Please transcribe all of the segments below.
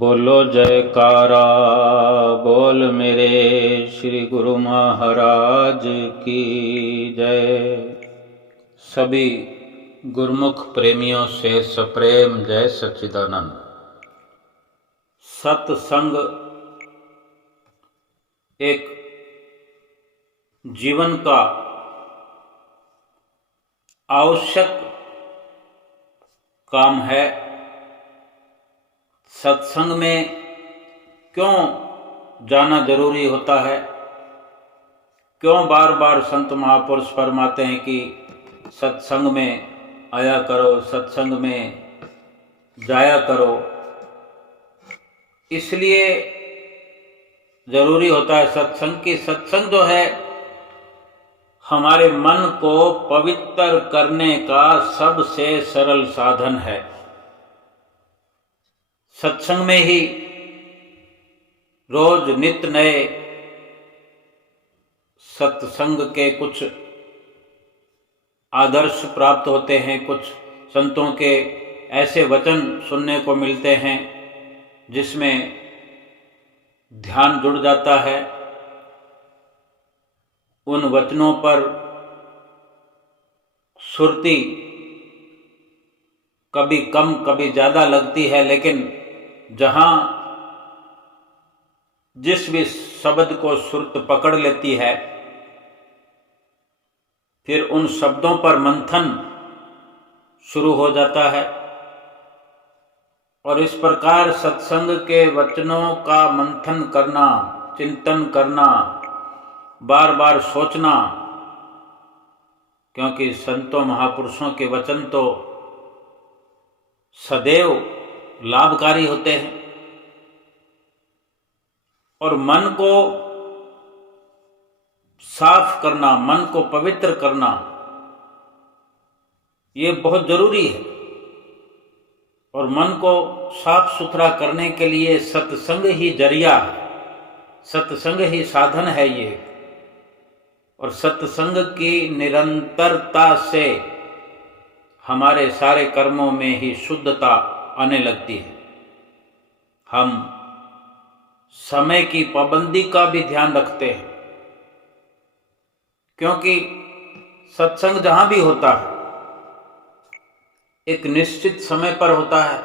बोलो जयकारा बोल मेरे श्री गुरु महाराज की जय। सभी गुरुमुख प्रेमियों से सप्रेम जय सच्चिदानंद। सत्संग एक जीवन का आवश्यक काम है। सत्संग में क्यों जाना जरूरी होता है, क्यों बार बार संत महापुरुष फरमाते हैं कि सत्संग में आया करो, सत्संग में जाया करो। इसलिए जरूरी होता है सत्संग की। सत्संग जो है हमारे मन को पवित्र करने का सबसे सरल साधन है। सत्संग में ही रोज नित्य नए सत्संग के कुछ आदर्श प्राप्त होते हैं, कुछ संतों के ऐसे वचन सुनने को मिलते हैं जिसमें ध्यान जुड़ जाता है। उन वचनों पर सुरती कभी कम कभी ज्यादा लगती है, लेकिन जहां जिस भी शब्द को सुरत पकड़ लेती है, फिर उन शब्दों पर मंथन शुरू हो जाता है। और इस प्रकार सत्संग के वचनों का मंथन करना, चिंतन करना, बार बार सोचना, क्योंकि संतों महापुरुषों के वचन तो सदैव लाभकारी होते हैं। और मन को साफ करना, मन को पवित्र करना, ये बहुत जरूरी है। और मन को साफ सुथरा करने के लिए सत्संग ही जरिया है, सत्संग ही साधन है ये। और सत्संग की निरंतरता से हमारे सारे कर्मों में ही शुद्धता आने लगती है। हम समय की पाबंदी का भी ध्यान रखते हैं, क्योंकि सत्संग जहां भी होता है एक निश्चित समय पर होता है।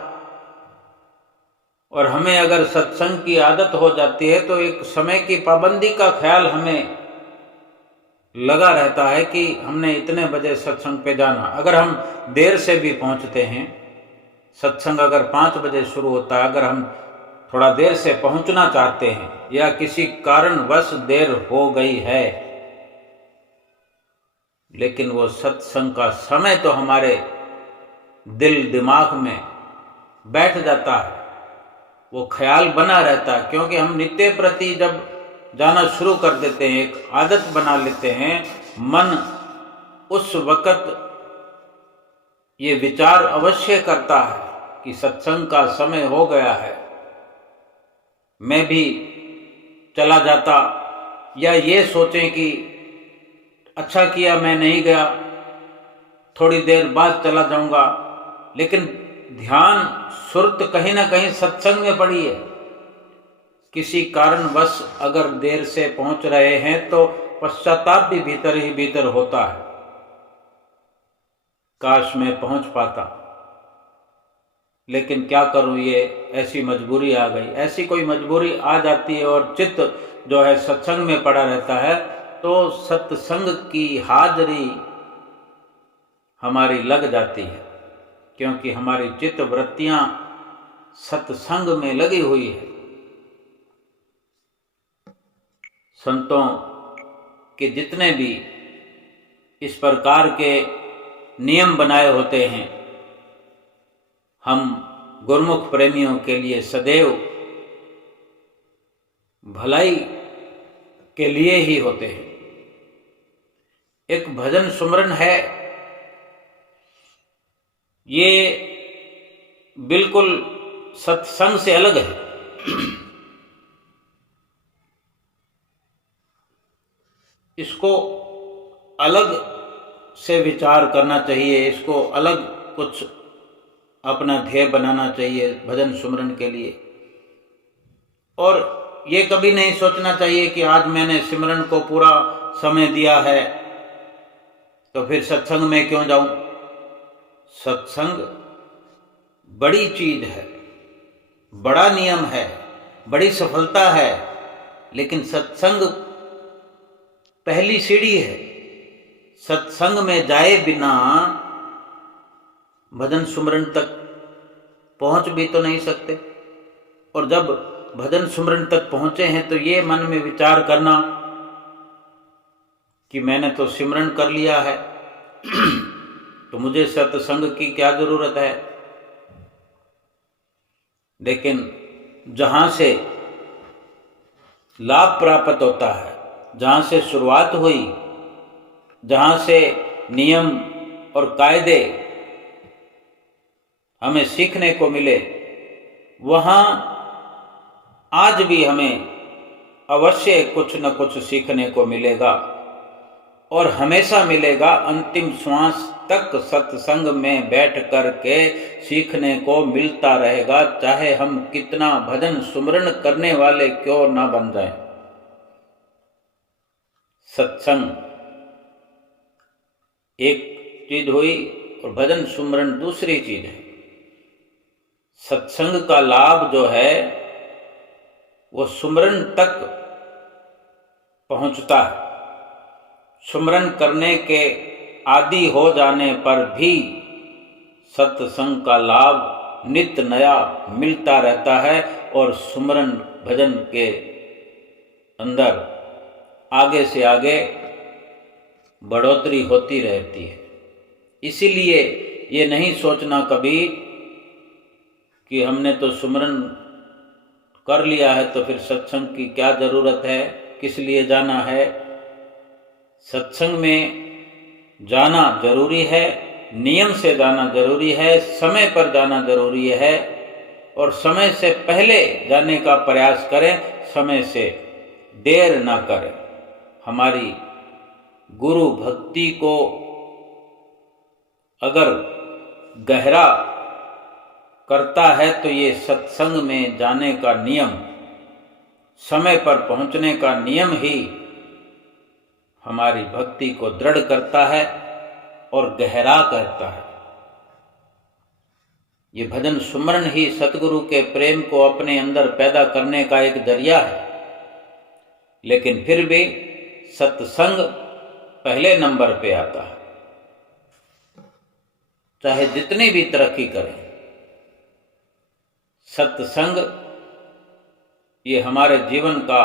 और हमें अगर सत्संग की आदत हो जाती है तो एक समय की पाबंदी का ख्याल हमें लगा रहता है कि हमने इतने बजे सत्संग पे जाना। अगर हम देर से भी पहुंचते हैं, सत्संग अगर 5 बजे शुरू होता है, अगर हम थोड़ा देर से पहुंचना चाहते हैं या किसी कारणवश देर हो गई है, लेकिन वो सत्संग का समय तो हमारे दिल दिमाग में बैठ जाता है, वो ख्याल बना रहता है। क्योंकि हम नित्य प्रति जब जाना शुरू कर देते हैं, एक आदत बना लेते हैं, मन उस वक्त ये विचार अवश्य करता है कि सत्संग का समय हो गया है, मैं भी चला जाता, या ये सोचें कि अच्छा किया मैं नहीं गया, थोड़ी देर बाद चला जाऊंगा। लेकिन ध्यान सुरत कहीं ना कहीं सत्संग में पड़ी है। किसी कारणवश अगर देर से पहुंच रहे हैं तो पश्चाताप भी भीतर ही भीतर होता है, काश मैं पहुंच पाता, लेकिन क्या करूं, ये ऐसी मजबूरी आ गई। ऐसी कोई मजबूरी आ जाती है और चित्त जो है सत्संग में पड़ा रहता है, तो सत्संग की हाजिरी हमारी लग जाती है, क्योंकि हमारी चित्त वृत्तियां सत्संग में लगी हुई है। संतों के जितने भी इस प्रकार के नियम बनाए होते हैं, हम गुरुमुख प्रेमियों के लिए सदैव भलाई के लिए ही होते हैं। एक भजन सुमरन है, ये बिल्कुल सत्संग से अलग है। इसको अलग से विचार करना चाहिए, इसको अलग कुछ अपना ध्येय बनाना चाहिए भजन सुमरन के लिए। और ये कभी नहीं सोचना चाहिए कि आज मैंने सिमरन को पूरा समय दिया है तो फिर सत्संग में क्यों जाऊं। सत्संग बड़ी चीज है, बड़ा नियम है, बड़ी सफलता है, लेकिन सत्संग पहली सीढ़ी है। सत्संग में जाए बिना भजन सुमरन तक पहुंच भी तो नहीं सकते। और जब भजन सुमरन तक पहुंचे हैं तो ये मन में विचार करना कि मैंने तो सिमरन कर लिया है तो मुझे सत्संग की क्या जरूरत है। लेकिन जहां से लाभ प्राप्त होता है, जहां से शुरुआत हुई, जहां से नियम और कायदे हमें सीखने को मिले, वहां आज भी हमें अवश्य कुछ न कुछ सीखने को मिलेगा और हमेशा मिलेगा। अंतिम श्वास तक सत्संग में बैठ कर के सीखने को मिलता रहेगा, चाहे हम कितना भजन सुमरन करने वाले क्यों ना बन जाएं। सत्संग एक चीज हुई और भजन सुमरन दूसरी चीज है। सत्संग का लाभ जो है वो सुमरन तक पहुंचता है। सुमरन करने के आदि हो जाने पर भी सत्संग का लाभ नित्य नया मिलता रहता है और सुमरन भजन के अंदर आगे से आगे बढ़ोतरी होती रहती है। इसीलिए ये नहीं सोचना कभी कि हमने तो सुमरन कर लिया है तो फिर सत्संग की क्या जरूरत है, किस लिए जाना है। सत्संग में जाना जरूरी है, नियम से जाना जरूरी है, समय पर जाना जरूरी है और समय से पहले जाने का प्रयास करें, समय से देर ना करें। हमारी गुरु भक्ति को अगर गहरा करता है तो ये सत्संग में जाने का नियम, समय पर पहुंचने का नियम ही हमारी भक्ति को दृढ़ करता है और गहरा करता है। ये भजन सुमरन ही सतगुरु के प्रेम को अपने अंदर पैदा करने का एक जरिया है। लेकिन फिर भी सत्संग पहले नंबर पे आता है। चाहे जितनी भी तरक्की करें, सत्संग ये हमारे जीवन का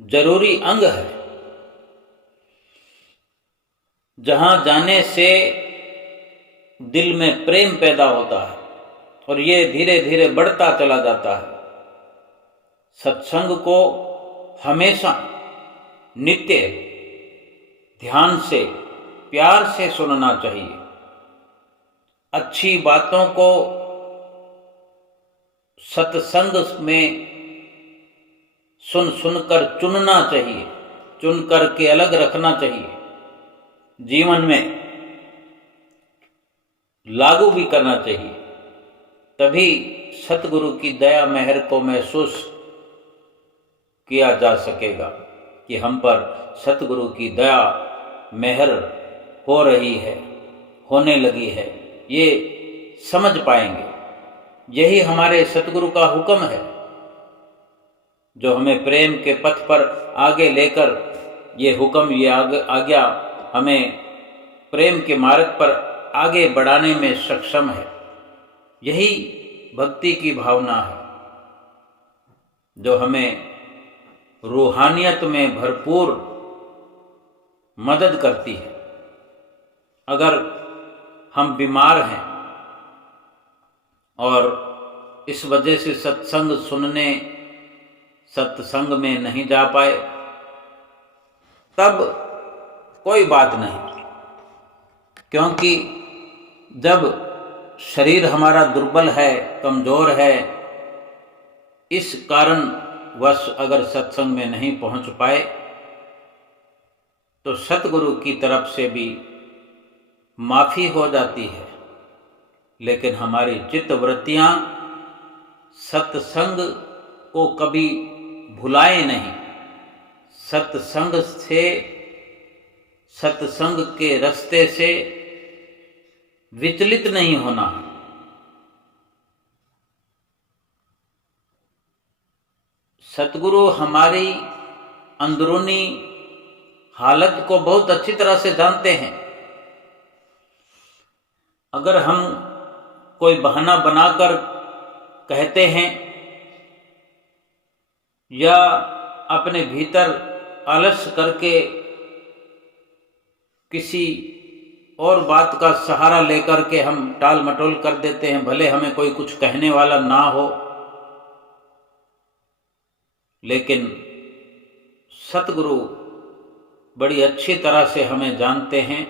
जरूरी अंग है। जहां जाने से दिल में प्रेम पैदा होता है और ये धीरे धीरे बढ़ता चला जाता है। सत्संग को हमेशा नित्य ध्यान से, प्यार से सुनना चाहिए। अच्छी बातों को सत्संग में सुन सुनकर चुनना चाहिए, चुन करके अलग रखना चाहिए, जीवन में लागू भी करना चाहिए। तभी सतगुरु की दया मेहर को महसूस किया जा सकेगा कि हम पर सतगुरु की दया मेहर हो रही है, होने लगी है, ये समझ पाएंगे। यही हमारे सतगुरु का हुक्म है जो हमें प्रेम के पथ पर आगे लेकर, ये हुक्म, ये आज्ञा हमें प्रेम के मार्ग पर आगे बढ़ाने में सक्षम है। यही भक्ति की भावना है जो हमें रूहानियत में भरपूर मदद करती है। अगर हम बीमार हैं और इस वजह से सत्संग सुनने, सत्संग में नहीं जा पाए, तब कोई बात नहीं, क्योंकि जब शरीर हमारा दुर्बल है, कमजोर है, इस कारण वश अगर सत्संग में नहीं पहुंच पाए तो सतगुरु की तरफ से भी माफी हो जाती है। लेकिन हमारी चित्तवृत्तियां सत्संग को कभी भुलाएं नहीं। सत्संग से, सत्संग के रास्ते से विचलित नहीं होना। सतगुरु हमारी अंदरूनी हालत को बहुत अच्छी तरह से जानते हैं। अगर हम कोई बहाना बनाकर कहते हैं या अपने भीतर आलस करके किसी और बात का सहारा लेकर के हम टाल मटोल कर देते हैं, भले हमें कोई कुछ कहने वाला ना हो, लेकिन सतगुरु बड़ी अच्छी तरह से हमें जानते हैं।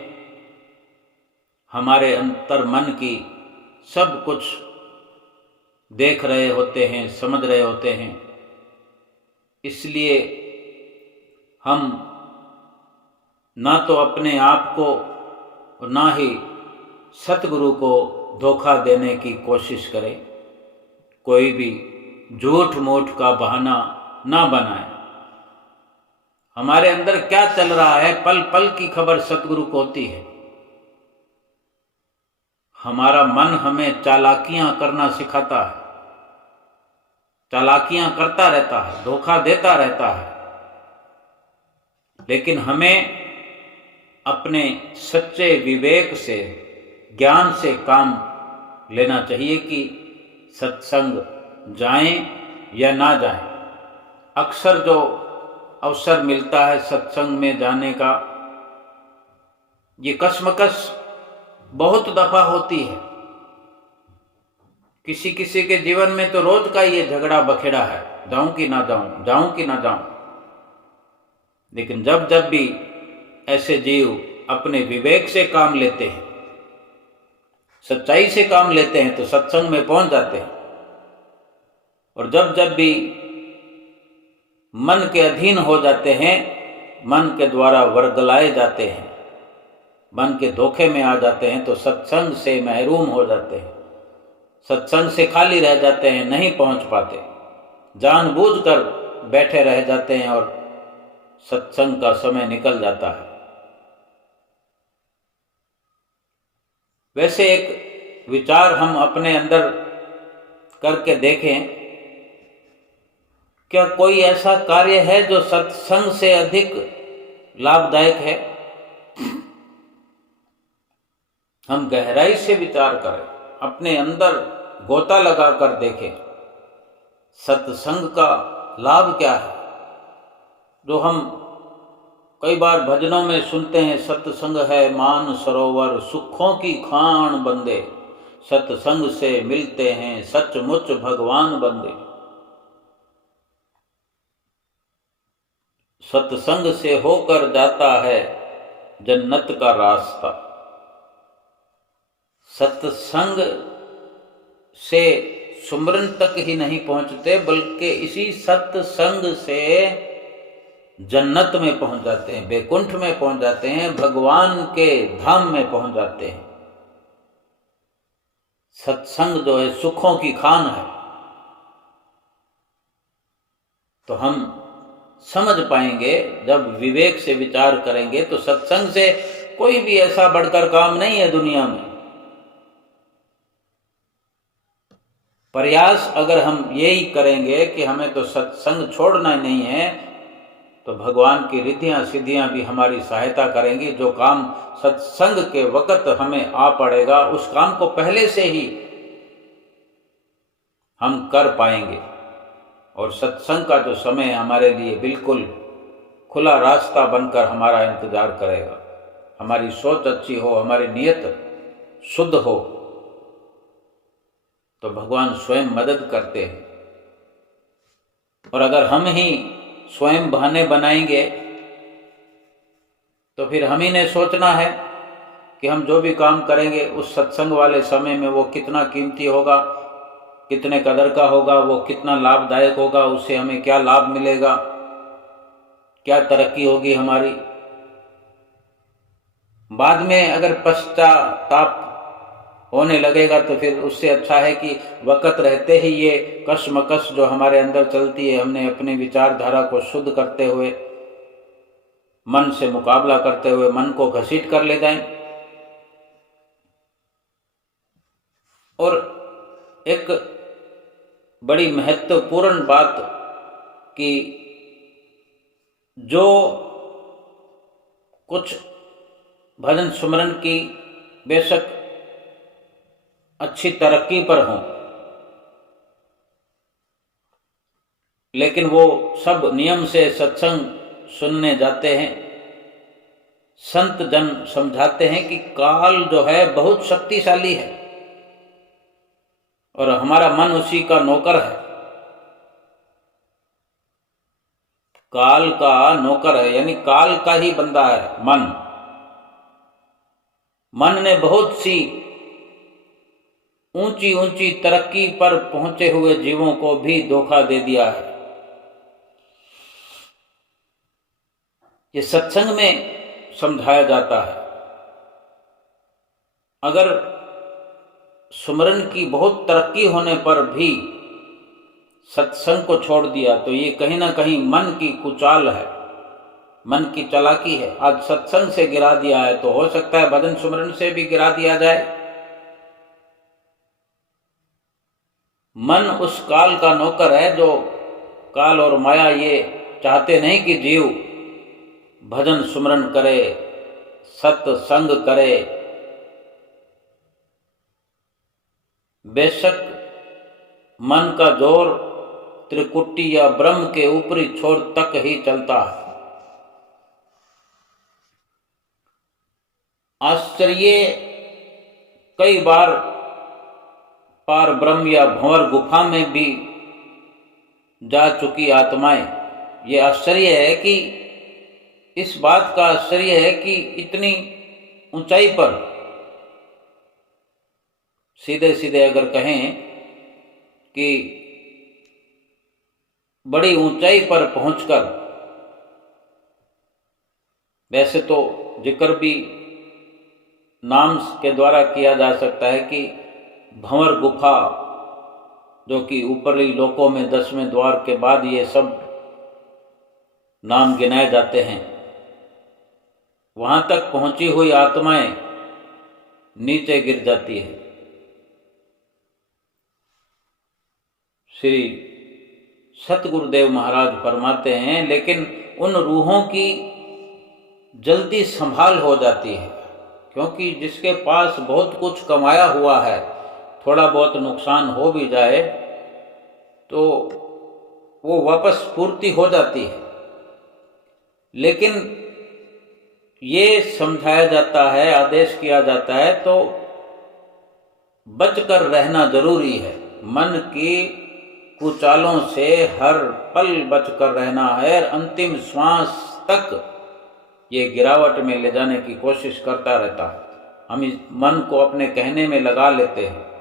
हमारे अंतर मन की सब कुछ देख रहे होते हैं, समझ रहे होते हैं। इसलिए हम ना तो अपने आप को और ना ही सतगुरु को धोखा देने की कोशिश करें। कोई भी झूठ मूठ का बहाना ना बनाए। हमारे अंदर क्या चल रहा है, पल पल की खबर सतगुरु को होती है। हमारा मन हमें चालाकियां करना सिखाता है, चालाकियां करता रहता है, धोखा देता रहता है, लेकिन हमें अपने सच्चे विवेक से, ज्ञान से काम लेना चाहिए कि सत्संग जाएं या ना जाएं। अक्सर जो अवसर मिलता है सत्संग में जाने का, ये कश्मकश बहुत दफा होती है। किसी किसी के जीवन में तो रोज का ये झगड़ा बखेड़ा है, जाऊं कि ना जाऊं, जाऊं कि ना जाऊं। लेकिन जब जब भी ऐसे जीव अपने विवेक से काम लेते हैं, सच्चाई से काम लेते हैं, तो सत्संग में पहुंच जाते हैं। और जब जब भी मन के अधीन हो जाते हैं, मन के द्वारा वर्गलाए जाते हैं, मन के धोखे में आ जाते हैं, तो सत्संग से महरूम हो जाते हैं, सत्संग से खाली रह जाते हैं, नहीं पहुंच पाते, जानबूझकर बैठे रह जाते हैं और सत्संग का समय निकल जाता है। वैसे एक विचार हम अपने अंदर करके देखें, क्या कोई ऐसा कार्य है जो सत्संग से अधिक लाभदायक है? हम गहराई से विचार करें, अपने अंदर गोता लगा कर देखें, सत्संग का लाभ क्या है? जो हम कई बार भजनों में सुनते हैं, सत्संग है मान सरोवर, सुखों की खान बंदे, सत्संग से मिलते हैं सचमुच भगवान बंदे। सत्संग से होकर जाता है जन्नत का रास्ता। सत्संग से सुमरन तक ही नहीं पहुंचते, बल्कि इसी सत्संग से जन्नत में पहुंच जाते हैं, वैकुंठ में पहुंच जाते हैं, भगवान के धाम में पहुंच जाते हैं। सत्संग जो है सुखों की खान है। तो हम समझ पाएंगे, जब विवेक से विचार करेंगे, तो सत्संग से कोई भी ऐसा बढ़कर काम नहीं है दुनिया में। प्रयास अगर हम यही करेंगे कि हमें तो सत्संग छोड़ना नहीं है, तो भगवान की रिद्धियां सिद्धियां भी हमारी सहायता करेंगी। जो काम सत्संग के वक्त हमें आ पड़ेगा, उस काम को पहले से ही हम कर पाएंगे। और सत्संग का जो समय हमारे लिए बिल्कुल खुला रास्ता बनकर हमारा इंतजार करेगा। हमारी सोच अच्छी हो, हमारी नीयत शुद्ध हो, तो भगवान स्वयं मदद करते हैं। और अगर हम ही स्वयं बहाने बनाएंगे, तो फिर हम ही ने सोचना है कि हम जो भी काम करेंगे उस सत्संग वाले समय में वो कितना कीमती होगा, कितने कदर का होगा, वो कितना लाभदायक होगा, उससे हमें क्या लाभ मिलेगा, क्या तरक्की होगी हमारी। बाद में अगर पश्चाताप होने लगेगा तो फिर उससे अच्छा है कि वक़्त रहते ही ये कशमकश जो हमारे अंदर चलती है, हमने अपनी विचारधारा को शुद्ध करते हुए, मन से मुकाबला करते हुए मन को घसीट कर ले जाएं। और एक बड़ी महत्वपूर्ण बात कि जो कुछ भजन सुमरन की बेशक अच्छी तरक्की पर हों, लेकिन वो सब नियम से सत्संग सुनने जाते हैं। संत जन समझाते हैं कि काल जो है बहुत शक्तिशाली है और हमारा मन उसी का नौकर है। काल का नौकर है, यानी काल का ही बंदा है मन। मन ने बहुत सी ऊंची ऊंची तरक्की पर पहुंचे हुए जीवों को भी धोखा दे दिया है। ये सत्संग में समझाया जाता है। अगर सुमरन की बहुत तरक्की होने पर भी सत्संग को छोड़ दिया तो ये कहीं ना कहीं मन की कुचाल है, मन की चालाकी है। आज सत्संग से गिरा दिया है तो हो सकता है भजन सुमरन से भी गिरा दिया जाए। मन उस काल का नौकर है जो काल और माया ये चाहते नहीं कि जीव भजन सुमरन करे, सत्संग करे। बेशक मन का जोर त्रिकुटी या ब्रह्म के ऊपरी छोर तक ही चलता है। आश्चर्य, कई बार पार ब्रह्म या भंवर गुफा में भी जा चुकी आत्माएं। ये आश्चर्य है कि इस बात का आश्चर्य है कि इतनी ऊंचाई पर, सीधे सीधे अगर कहें कि बड़ी ऊंचाई पर पहुंचकर, वैसे तो जिक्र भी नाम के द्वारा किया जा सकता है कि भंवर गुफा, जो कि ऊपरी लोकों में 10वें द्वार के बाद ये सब नाम गिनाए जाते हैं, वहां तक पहुंची हुई आत्माएं नीचे गिर जाती है। श्री सतगुरुदेव महाराज फरमाते हैं, लेकिन उन रूहों की जल्दी संभाल हो जाती है, क्योंकि जिसके पास बहुत कुछ कमाया हुआ है, थोड़ा बहुत नुकसान हो भी जाए तो वो वापस पूर्ति हो जाती है। लेकिन ये समझाया जाता है, आदेश किया जाता है तो बचकर रहना जरूरी है। मन की कुचालों से हर पल बचकर रहना है। अंतिम श्वास तक ये गिरावट में ले जाने की कोशिश करता रहता है। हम इस मन को अपने कहने में लगा लेते हैं,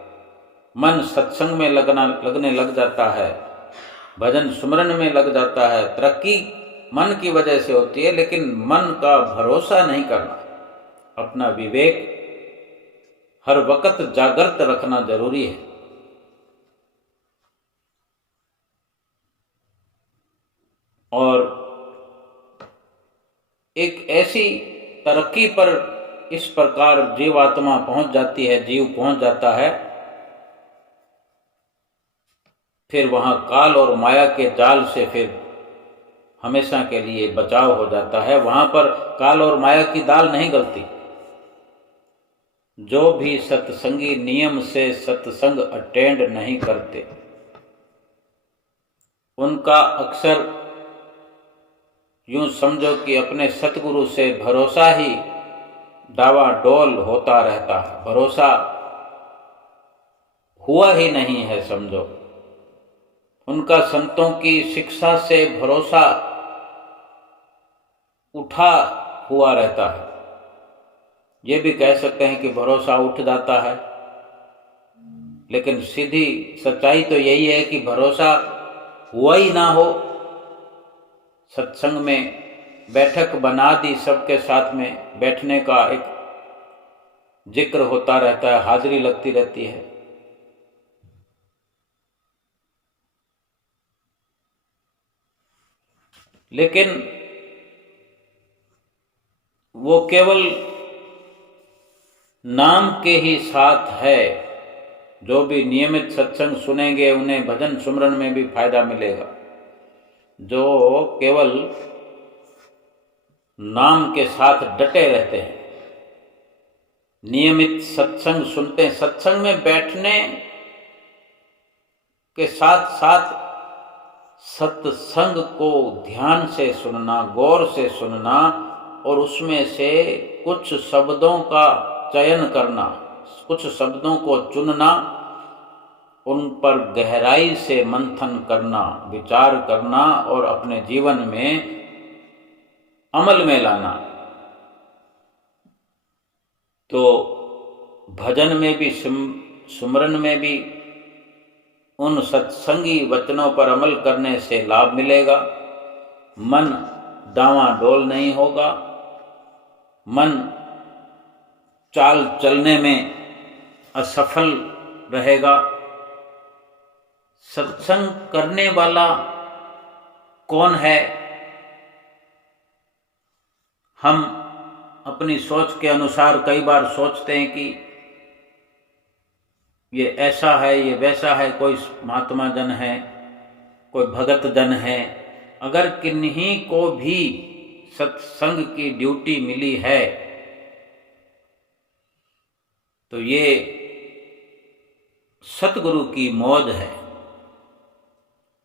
मन सत्संग में लगने लग जाता है, भजन सुमरन में लग जाता है। तरक्की मन की वजह से होती है, लेकिन मन का भरोसा नहीं करना। अपना विवेक हर वक्त जागृत रखना जरूरी है। और एक ऐसी तरक्की पर इस प्रकार जीवात्मा पहुंच जाती है, जीव पहुंच जाता है, फिर वहां काल और माया के जाल से फिर हमेशा के लिए बचाव हो जाता है। वहां पर काल और माया की दाल नहीं गलती। जो भी सत्संगी नियम से सत्संग अटेंड नहीं करते, उनका अक्सर यूं समझो कि अपने सतगुरु से भरोसा ही डावाडोल होता रहता है। भरोसा हुआ ही नहीं है समझो। उनका संतों की शिक्षा से भरोसा उठा हुआ रहता है। ये भी कह सकते हैं कि भरोसा उठ जाता है, लेकिन सीधी सच्चाई तो यही है कि भरोसा हुआ ही ना हो। सत्संग में बैठक बना दी, सबके साथ में बैठने का एक जिक्र होता रहता है, हाजिरी लगती रहती है। लेकिन वो केवल नाम के ही साथ है। जो भी नियमित सत्संग सुनेंगे उन्हें भजन सुमरन में भी फायदा मिलेगा। जो केवल नाम के साथ डटे रहते हैं, नियमित सत्संग सुनते हैं, सत्संग में बैठने के साथ साथ सत्संग को ध्यान से सुनना, गौर से सुनना और उसमें से कुछ शब्दों का चयन करना, कुछ शब्दों को चुनना, उन पर गहराई से मंथन करना, विचार करना और अपने जीवन में अमल में लाना। तो भजन में भी सुमरन में भी उन सत्संगी वचनों पर अमल करने से लाभ मिलेगा। मन डावाडोल नहीं होगा, मन चाल चलने में असफल रहेगा। सत्संग करने वाला कौन है? हम अपनी सोच के अनुसार कई बार सोचते हैं कि ये ऐसा है, ये वैसा है, कोई महात्मा जन है, कोई भगत जन है। अगर किन्हीं को भी सत्संग की ड्यूटी मिली है तो ये सतगुरु की मौज है।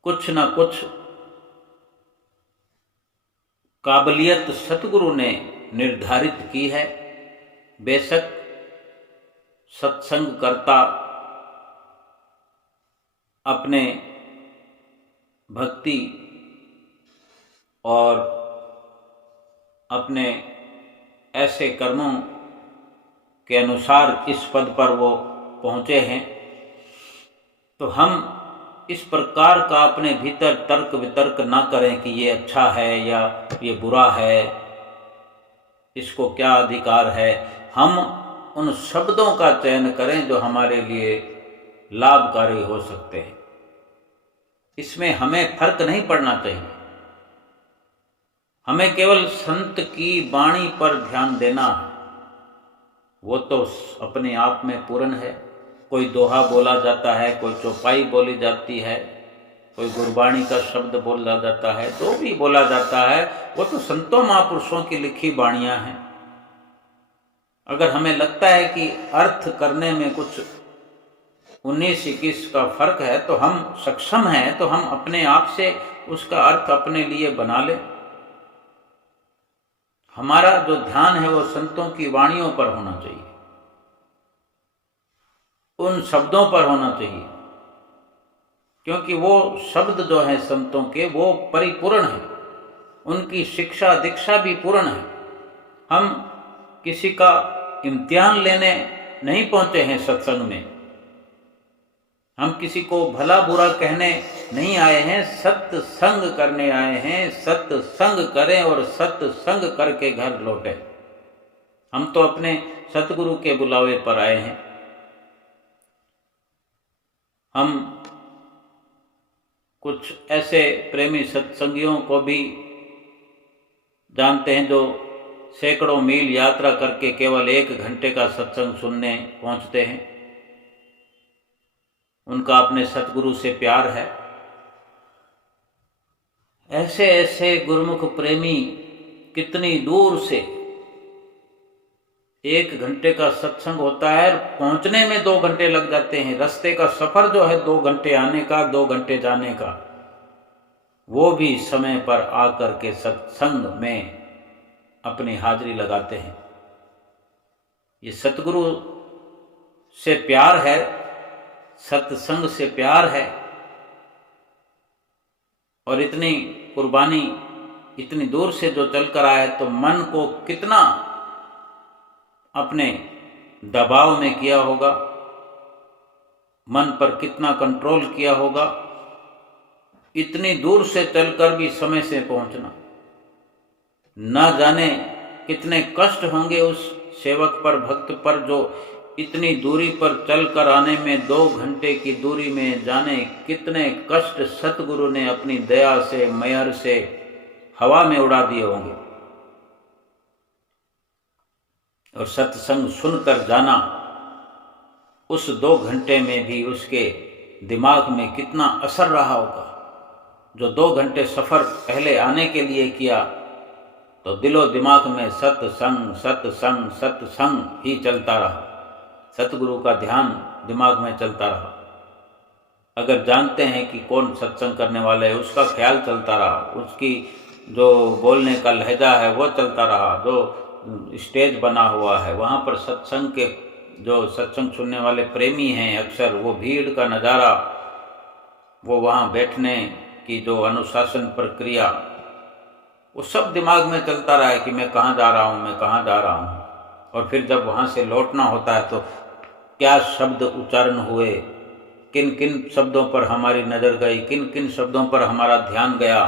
कुछ न कुछ काबिलियत सतगुरु ने निर्धारित की है। बेशक सत्संग करता अपने भक्ति और अपने ऐसे कर्मों के अनुसार इस पद पर वो पहुँचे हैं, तो हम इस प्रकार का अपने भीतर तर्क वितर्क ना करें कि ये अच्छा है या ये बुरा है, इसको क्या अधिकार है। हम उन शब्दों का चयन करें जो हमारे लिए लाभकारी हो सकते हैं। इसमें हमें फर्क नहीं पड़ना चाहिए। हमें केवल संत की वाणी पर ध्यान देना है, वो तो अपने आप में पूर्ण है। कोई दोहा बोला जाता है, कोई चौपाई बोली जाती है, कोई गुरबाणी का शब्द बोला जाता है, जो भी बोला जाता है वो तो संतों महापुरुषों की लिखी वाणियां हैं। अगर हमें लगता है कि अर्थ करने में कुछ 19-21 का फर्क है तो हम सक्षम हैं, तो हम अपने आप से उसका अर्थ अपने लिए बना लें। हमारा जो ध्यान है वो संतों की वाणियों पर होना चाहिए, उन शब्दों पर होना चाहिए, क्योंकि वो शब्द जो है संतों के वो परिपूर्ण है, उनकी शिक्षा दीक्षा भी पूर्ण है। हम किसी का इम्तिहान लेने नहीं पहुंचे हैं सत्संग में, हम किसी को भला बुरा कहने नहीं आए हैं, सत्संग करने आए हैं। सत्संग करें और सत्संग करके घर लौटें। हम तो अपने सतगुरु के बुलावे पर आए हैं। हम कुछ ऐसे प्रेमी सत्संगियों को भी जानते हैं जो सैकड़ों मील यात्रा करके केवल 1 घंटे का सत्संग सुनने पहुंचते हैं। उनका अपने सतगुरु से प्यार है। ऐसे ऐसे गुरुमुख प्रेमी कितनी दूर से 1 घंटे का सत्संग होता है, पहुंचने में 2 घंटे लग जाते हैं। रास्ते का सफर जो है 2 घंटे आने का, 2 घंटे जाने का, वो भी समय पर आकर के सत्संग में अपनी हाजिरी लगाते हैं। ये सतगुरु से प्यार है, सत्संग से प्यार है, और इतनी कुर्बानी इतनी दूर से जो चलकर आया है, तो मन को कितना अपने दबाव में किया होगा, मन पर कितना कंट्रोल किया होगा। इतनी दूर से चलकर भी समय से पहुंचना, न जाने कितने कष्ट होंगे उस सेवक पर, भक्त पर, जो इतनी दूरी पर चल कर आने में 2 घंटे की दूरी में जाने कितने कष्ट सतगुरु ने अपनी दया से, मेहर से हवा में उड़ा दिए होंगे। और सत्संग सुनकर जाना, उस 2 घंटे में भी उसके दिमाग में कितना असर रहा होगा। जो 2 घंटे सफ़र पहले आने के लिए किया, तो दिलो दिमाग में सत्संग सत्संग सत्संग ही चलता रहा, सतगुरु का ध्यान दिमाग में चलता रहा। अगर जानते हैं कि कौन सत्संग करने वाले है, उसका ख्याल चलता रहा, उसकी जो बोलने का लहजा है वो चलता रहा, जो स्टेज बना हुआ है वहाँ पर सत्संग के जो सत्संग सुनने वाले प्रेमी हैं, अक्सर वो भीड़ का नज़ारा, वो वहाँ बैठने की जो अनुशासन प्रक्रिया, वो सब दिमाग में चलता रहा है कि मैं कहाँ जा रहा हूँ, मैं कहाँ जा रहा हूँ। और फिर जब वहाँ से लौटना होता है तो क्या शब्द उच्चारण हुए, किन किन शब्दों पर हमारी नज़र गई, किन किन शब्दों पर हमारा ध्यान गया,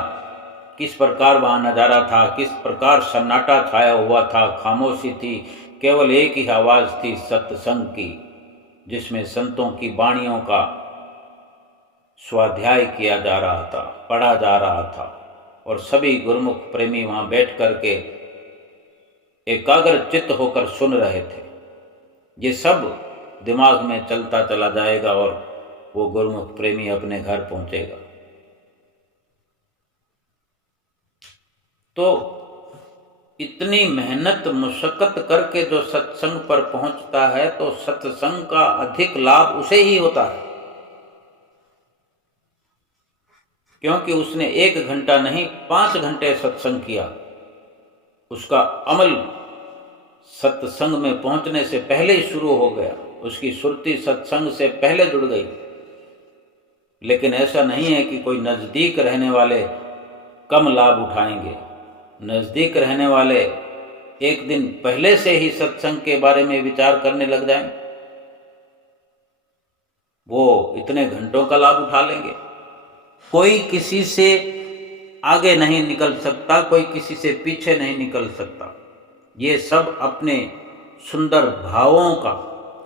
किस प्रकार वहाँ नज़ारा था, किस प्रकार सन्नाटा छाया हुआ था, खामोशी थी, केवल एक ही आवाज़ थी सत्संग की, जिसमें संतों की वाणियों का स्वाध्याय किया जा रहा था, पढ़ा जा रहा था, और सभी गुरुमुख प्रेमी वहाँ बैठ करके एकाग्र चित्त होकर सुन रहे थे। ये सब दिमाग में चलता चला जाएगा और वो गुरुमुख प्रेमी अपने घर पहुंचेगा। तो इतनी मेहनत मुशक्कत करके जो सत्संग पर पहुंचता है, तो सत्संग का अधिक लाभ उसे ही होता है, क्योंकि उसने 1 घंटा नहीं 5 घंटे सत्संग किया। उसका अमल सत्संग में पहुंचने से पहले ही शुरू हो गया, उसकी सुरती सत्संग से पहले जुड़ गई। लेकिन ऐसा नहीं है कि कोई नज़दीक रहने वाले कम लाभ उठाएंगे। नज़दीक रहने वाले 1 दिन पहले से ही सत्संग के बारे में विचार करने लग जाएं, वो इतने घंटों का लाभ उठा लेंगे। कोई किसी से आगे नहीं निकल सकता, कोई किसी से पीछे नहीं निकल सकता। ये सब अपने सुंदर भावों का,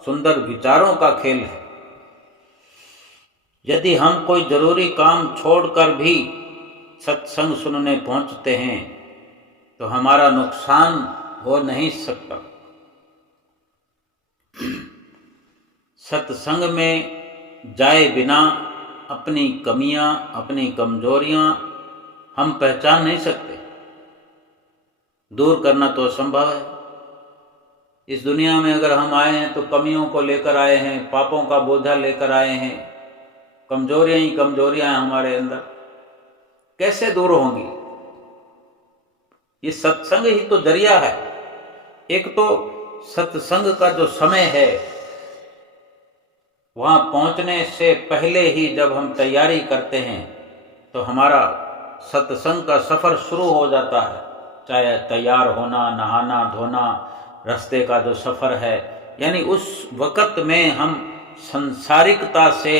सुंदर विचारों का खेल है। यदि हम कोई जरूरी काम छोड़कर भी सत्संग सुनने पहुंचते हैं तो हमारा नुकसान हो नहीं सकता। सत्संग में जाए बिना अपनी कमियां, अपनी कमजोरियां हम पहचान नहीं सकते। दूर करना तो असंभव है। इस दुनिया में अगर हम आए हैं तो कमियों को लेकर आए हैं, पापों का बोझा लेकर आए हैं, कमजोरियां ही कमजोरियां हैं हमारे अंदर, कैसे दूर होंगी? ये सत्संग ही तो जरिया है। एक तो सत्संग का जो समय है, वहां पहुंचने से पहले ही जब हम तैयारी करते हैं तो हमारा सत्संग का सफर शुरू हो जाता है। चाहे तैयार होना, नहाना धोना, रास्ते का जो सफर है, यानी उस वक़्त में हम संसारिकता से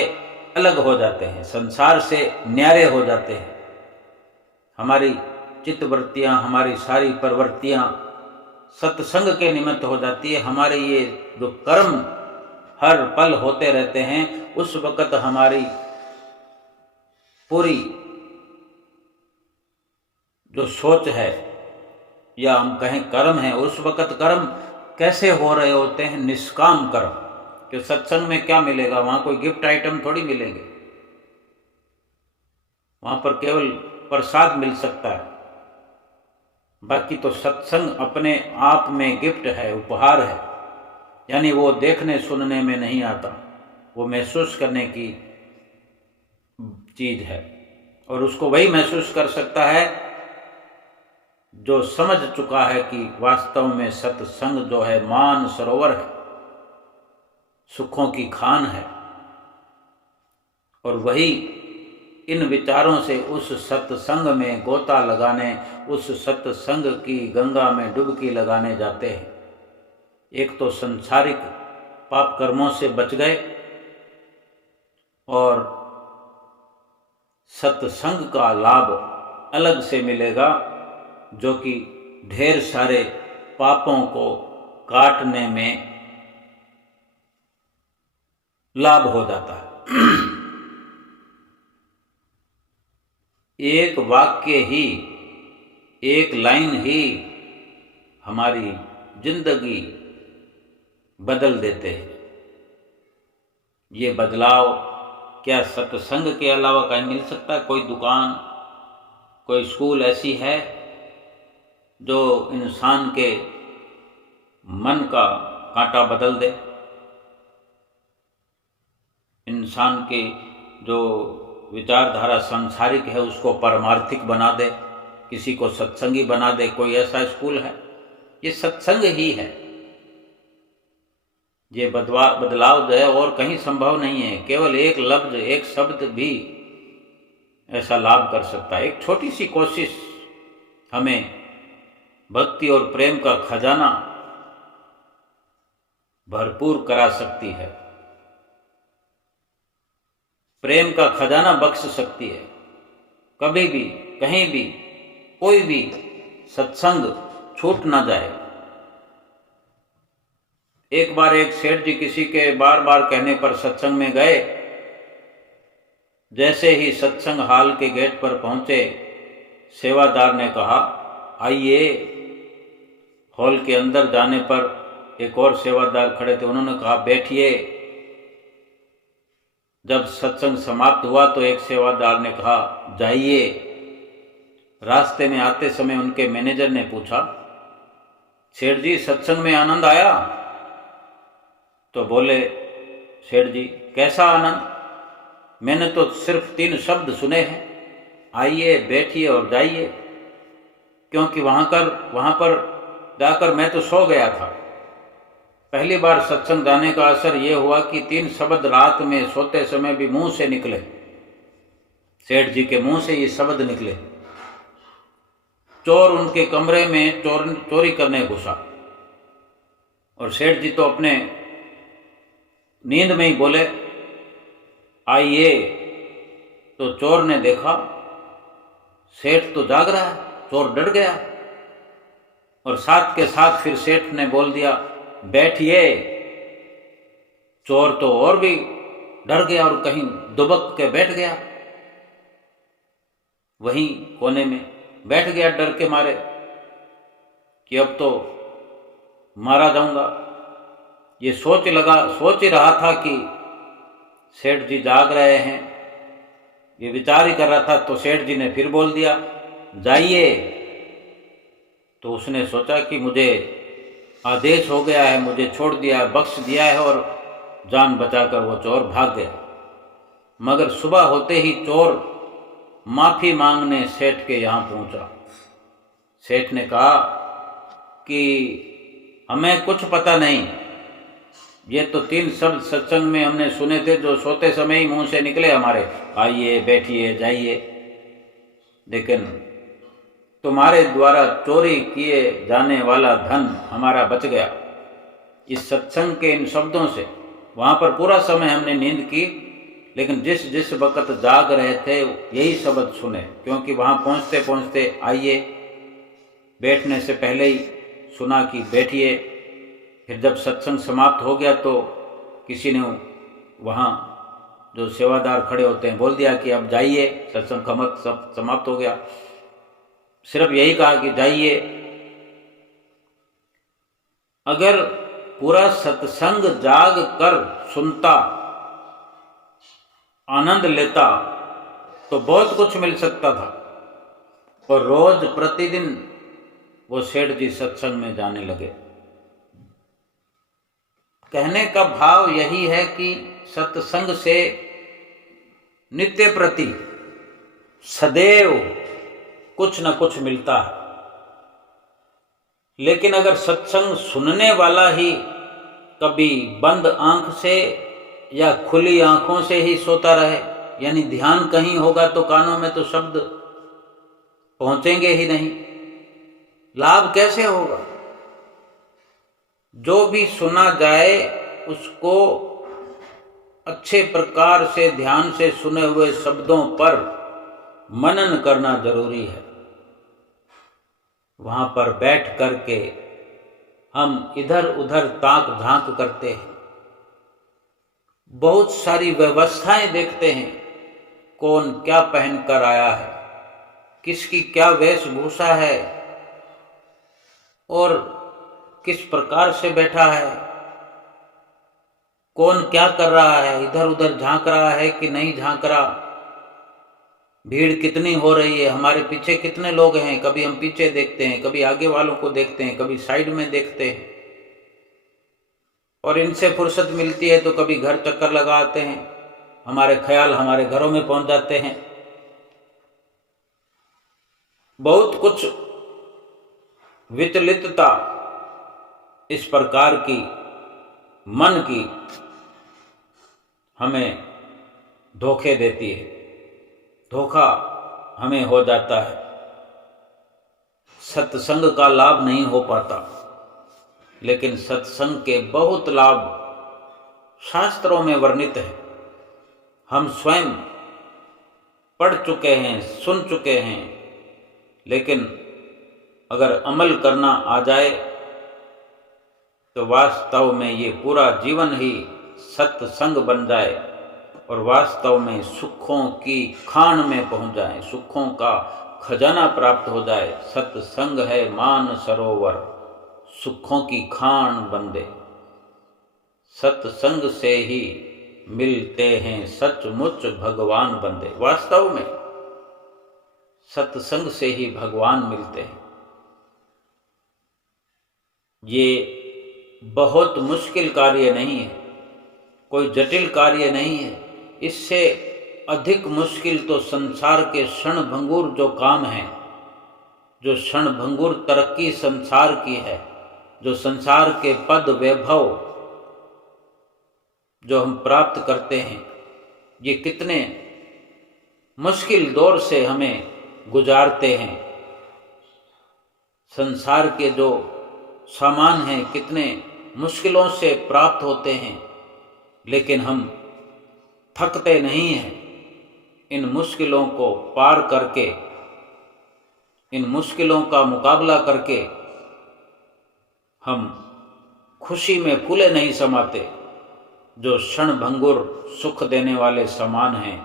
अलग हो जाते हैं, संसार से न्यारे हो जाते हैं। हमारी चित्तवृत्तियाँ, हमारी सारी प्रवृत्तियाँ सत्संग के निमित्त हो जाती है। हमारे ये जो कर्म हर पल होते रहते हैं, उस वक़्त हमारी पूरी जो सोच है या हम कहें कर्म है, उस वक़्त कर्म कैसे हो रहे होते हैं? निष्काम कर्म। कि सत्संग में क्या मिलेगा? वहाँ कोई गिफ्ट आइटम थोड़ी मिलेंगे, वहाँ पर केवल प्रसाद मिल सकता है। बाकी तो सत्संग अपने आप में गिफ्ट है, उपहार है। यानी वो देखने सुनने में नहीं आता, वो महसूस करने की चीज है। और उसको वही महसूस कर सकता है जो समझ चुका है कि वास्तव में सत्संग जो है मान सरोवर है, सुखों की खान है। और वही इन विचारों से उस सत्संग में गोता लगाने, उस सत्संग की गंगा में डुबकी लगाने जाते हैं। एक तो संसारिक पाप कर्मों से बच गए और सत्संग का लाभ अलग से मिलेगा, जो कि ढेर सारे पापों को काटने में लाभ हो जाता है। एक वाक्य ही, एक लाइन ही हमारी जिंदगी बदल देते हैं। ये बदलाव क्या सत्संग के अलावा कहीं मिल सकता है? कोई दुकान, कोई स्कूल ऐसी है जो इंसान के मन का कांटा बदल दे, इंसान की जो विचारधारा सांसारिक है उसको परमार्थिक बना दे, किसी को सत्संगी बना दे? कोई ऐसा स्कूल है? ये सत्संग ही है। ये बदलाव जो है और कहीं संभव नहीं है। केवल एक लफ्ज, एक शब्द भी ऐसा लाभ कर सकता है। एक छोटी सी कोशिश हमें भक्ति और प्रेम का खजाना भरपूर करा सकती है, प्रेम का खजाना बख्श सकती है। कभी भी, कहीं भी, कोई भी सत्संग छूट ना जाए। एक बार एक सेठ जी किसी के बार बार कहने पर सत्संग में गए। जैसे ही सत्संग हाल के गेट पर पहुंचे, सेवादार ने कहा, आइए। हॉल के अंदर जाने पर एक और सेवादार खड़े थे, उन्होंने कहा, बैठिए। जब सत्संग समाप्त हुआ तो एक सेवादार ने कहा, जाइए। रास्ते में आते समय उनके मैनेजर ने पूछा, सेठ जी सत्संग में आनंद आया? तो बोले सेठ जी, कैसा आनंद? मैंने तो सिर्फ 3 शब्द सुने हैं, आइए, बैठिए और जाइए। क्योंकि वहां पर जाकर मैं तो सो गया था। पहली बार सत्संग जाने का असर यह हुआ कि 3 शब्द रात में सोते समय भी मुंह से निकले। सेठ जी के मुंह से ये शब्द निकले। चोर उनके कमरे में चोरी करने घुसा और सेठ जी तो अपने नींद में ही बोले, आइए। तो चोर ने देखा सेठ तो जाग रहा है, चोर डर गया और साथ के साथ फिर सेठ ने बोल दिया, बैठिए। चोर तो और भी डर गया और कहीं दुबक के बैठ गया, वहीं कोने में बैठ गया डर के मारे कि अब तो मारा जाऊंगा। ये सोच ही रहा था कि सेठ जी जाग रहे हैं, ये विचार ही कर रहा था। तो सेठ जी ने फिर बोल दिया, जाइए। तो उसने सोचा कि मुझे आदेश हो गया है, मुझे छोड़ दिया, बख्श दिया है, और जान बचाकर वो चोर भाग गया। मगर सुबह होते ही चोर माफी मांगने सेठ के यहाँ पहुंचा। सेठ ने कहा कि हमें कुछ पता नहीं, ये तो 3 शब्द सत्संग में हमने सुने थे जो सोते समय ही मुंह से निकले हमारे, आइए, बैठिए, जाइए। लेकिन तुम्हारे द्वारा चोरी किए जाने वाला धन हमारा बच गया इस सत्संग के इन शब्दों से। वहां पर पूरा समय हमने नींद की, लेकिन जिस वक्त जाग रहे थे यही शब्द सुने, क्योंकि वहां पहुंचते पहुंचते आइए, बैठने से पहले ही सुना कि बैठिए। फिर जब सत्संग समाप्त हो गया तो किसी ने वहाँ जो सेवादार खड़े होते हैं बोल दिया कि अब जाइए, सत्संग समाप्त हो गया। सिर्फ यही कहा कि जाइए। अगर पूरा सत्संग जाग कर सुनता, आनंद लेता तो बहुत कुछ मिल सकता था। और रोज प्रतिदिन वो सेठ जी सत्संग में जाने लगे। कहने का भाव यही है कि सत्संग से नित्य प्रति सदैव कुछ न कुछ मिलता है। लेकिन अगर सत्संग सुनने वाला ही कभी बंद आंख से या खुली आंखों से ही सोता रहे, यानी ध्यान कहीं होगा तो कानों में तो शब्द पहुंचेंगे ही नहीं, लाभ कैसे होगा? जो भी सुना जाए उसको अच्छे प्रकार से ध्यान से सुने हुए शब्दों पर मनन करना जरूरी है। वहां पर बैठ करके हम इधर उधर ताक झांक करते हैं, बहुत सारी व्यवस्थाएं देखते हैं, कौन क्या पहनकर आया है, किसकी क्या वेशभूषा है और किस प्रकार से बैठा है, कौन क्या कर रहा है, इधर उधर झांक रहा है कि नहीं झांक रहा, भीड़ कितनी हो रही है, हमारे पीछे कितने लोग हैं। कभी हम पीछे देखते हैं, कभी आगे वालों को देखते हैं, कभी साइड में देखते हैं, और इनसे फुर्सत मिलती है तो कभी घर चक्कर लगाते हैं, हमारे ख्याल हमारे घरों में पहुंच जाते हैं। बहुत कुछ विचलितता इस प्रकार की मन की हमें धोखे देती है, धोखा हमें हो जाता है, सत्संग का लाभ नहीं हो पाता। लेकिन सत्संग के बहुत लाभ शास्त्रों में वर्णित है, हम स्वयं पढ़ चुके हैं, सुन चुके हैं, लेकिन अगर अमल करना आ जाए तो वास्तव में ये पूरा जीवन ही सत्संग बन जाए और वास्तव में सुखों की खान में पहुंच जाए, सुखों का खजाना प्राप्त हो जाए। सत्संग है मान सरोवर, सुखों की खान बंदे, सत्संग से ही मिलते हैं सचमुच भगवान बंदे। वास्तव में सत्संग से ही भगवान मिलते हैं। ये बहुत मुश्किल कार्य नहीं है, कोई जटिल कार्य नहीं है। इससे अधिक मुश्किल तो संसार के क्षणभंगुर जो काम है, जो क्षणभंगुर तरक्की संसार की है, जो संसार के पद वैभव जो हम प्राप्त करते हैं, ये कितने मुश्किल दौर से हमें गुजारते हैं। संसार के जो सामान हैं कितने मुश्किलों से प्राप्त होते हैं, लेकिन हम थकते नहीं हैं। इन मुश्किलों को पार करके, इन मुश्किलों का मुकाबला करके हम खुशी में फूले नहीं समाते। जो क्षणभंगुर सुख देने वाले सामान हैं,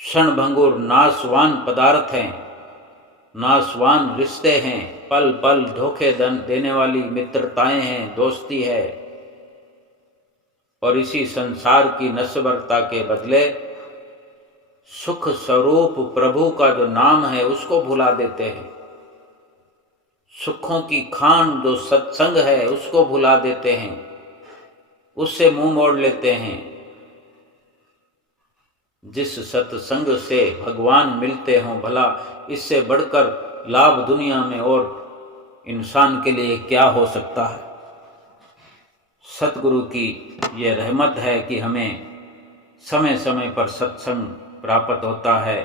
क्षणभंगुर नाशवान पदार्थ हैं, नाशवान रिश्ते हैं, पल पल धोखे देने वाली मित्रताएं हैं, दोस्ती है, और इसी संसार की नश्वरता के बदले सुख स्वरूप प्रभु का जो नाम है उसको भुला देते हैं। सुखों की खान जो सत्संग है उसको भुला देते हैं, उससे मुंह मोड़ लेते हैं। जिस सत्संग से भगवान मिलते हों, भला इससे बढ़कर लाभ दुनिया में और इंसान के लिए क्या हो सकता है। सतगुरु की ये रहमत है कि हमें समय समय पर सत्संग प्राप्त होता है।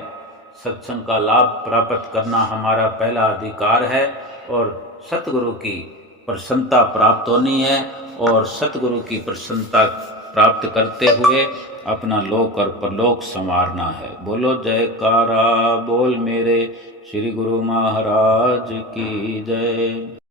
सत्संग का लाभ प्राप्त करना हमारा पहला अधिकार है और सतगुरु की प्रसन्नता प्राप्त होनी है, और सतगुरु की प्रसन्नता प्राप्त करते हुए अपना लोक और परलोक संवारना है। बोलो जयकारा बोल मेरे श्री गुरु महाराज की जय।